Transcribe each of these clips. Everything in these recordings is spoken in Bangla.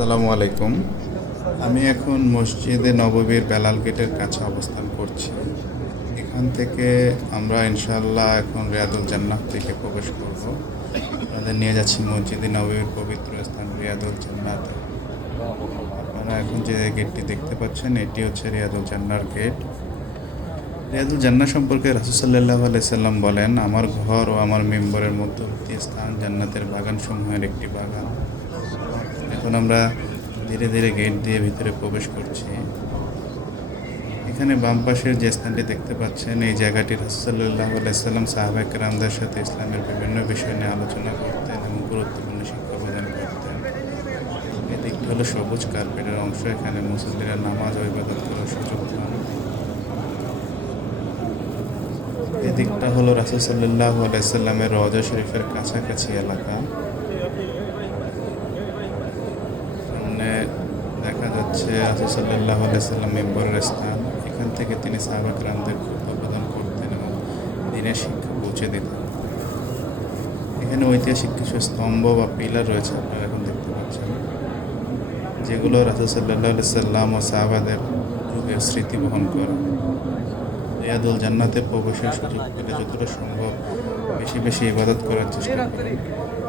আসসালামু আলাইকুম। আমি এখন মসজিদে নববীর বেলাল গেটের কাছে অবস্থান করছি। এখান থেকে আমরা ইনশাআল্লাহ এখন রিয়াদুল জান্নাহ থেকে প্রবেশ করব। আপনাদের নিয়ে যাচ্ছি মসজিদে নববীর পবিত্র স্থান রিয়াদুল জান্নাতে। আপনারা এখন যে গেটটি দেখতে পাচ্ছেন এটি হচ্ছে রিয়াদুল জান্নাহর গেট। রিয়াদুল জান্নাহ সম্পর্কে রাসূল সাল্লাল্লাহু আলাইহি সাল্লাম বলেন, আমার ঘর ও আমার মিম্বরের মধ্যবর্তী স্থান জান্নাতের বাগানসমূহের একটি বাগান। এখন আমরা ধীরে ধীরে গেট দিয়ে ভিতরে প্রবেশ করছি। এখানে বাম পাশের যে স্থানটি দেখতে পাচ্ছেন এই জায়গাটি রাসূল সাল্লাল্লাহু আলাইহি সাল্লাম সাহাবায়ে কেরামদের সাথে ইসলামের বিভিন্ন বিষয় নিয়ে আলোচনা করতেন এবং গুরুত্বপূর্ণ শিক্ষা প্রদান করতেন। এই দিকটি হলো সবুজ কার্পেটের অংশ। এখানে মুসল্লিরা নামাজ ও ইবাদত করার সুযোগ পান। এই দিকটা হলো রাসূল সাল্লাল্লাহু আলাইহি সাল্লামের রওজা শরীফের কাছাকাছি এলাকা। সামনে দেখা যাচ্ছে রাসূল সাল্লাল্লাহু আলাইহি সাল্লাম মিম্বরের স্থান। এখান থেকে তিনি সাহাবা কেরামদের খুতবা প্রদান করতেন এবং দ্বীনের শিক্ষা পৌঁছে দিতেন। এখানে ঐতিহাসিক কিছু স্তম্ভ বা পিলার রয়েছে আপনারা এখন দেখতে পাচ্ছেন, যেগুলো রাসূল সাল্লাল্লাহু আলাইহি সাল্লাম ও সাহাবাদের যুগের স্মৃতি বহন করে। রিয়াদুল জান্নাতে প্রবেশের সুযোগ পেলে যতটা সম্ভব বেশি বেশি ইবাদত করার চেষ্টা করুন।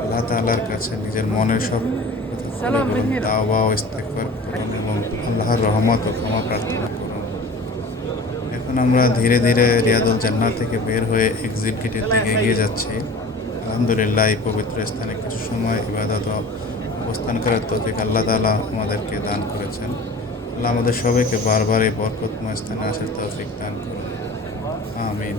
আল্লাহ তাআলার কাছে নিজের মনের সব কথা খুলে বলুন, তাওবা ও ইস্তেগফার করুন এবং আল্লাহর রহমত ও ক্ষমা প্রার্থনা করুন। এখন আমরা ধীরে ধীরে রিয়াদুল জান্নাহ থেকে বের হয়ে এক্সিট গেটের দিকে এগিয়ে যাচ্ছি। আলহামদুলিল্লাহ, এই পবিত্র স্থানে কিছু সময় ইবাদত ও অবস্থান করার তৌফিক আল্লাহ তাআলা আমাদেরকে দান করেছেন। আল্লাহ আমাদের সবাইকে বারবার এই বরকতময় স্থানে আসার তৌফিক দান করুন। আমিন।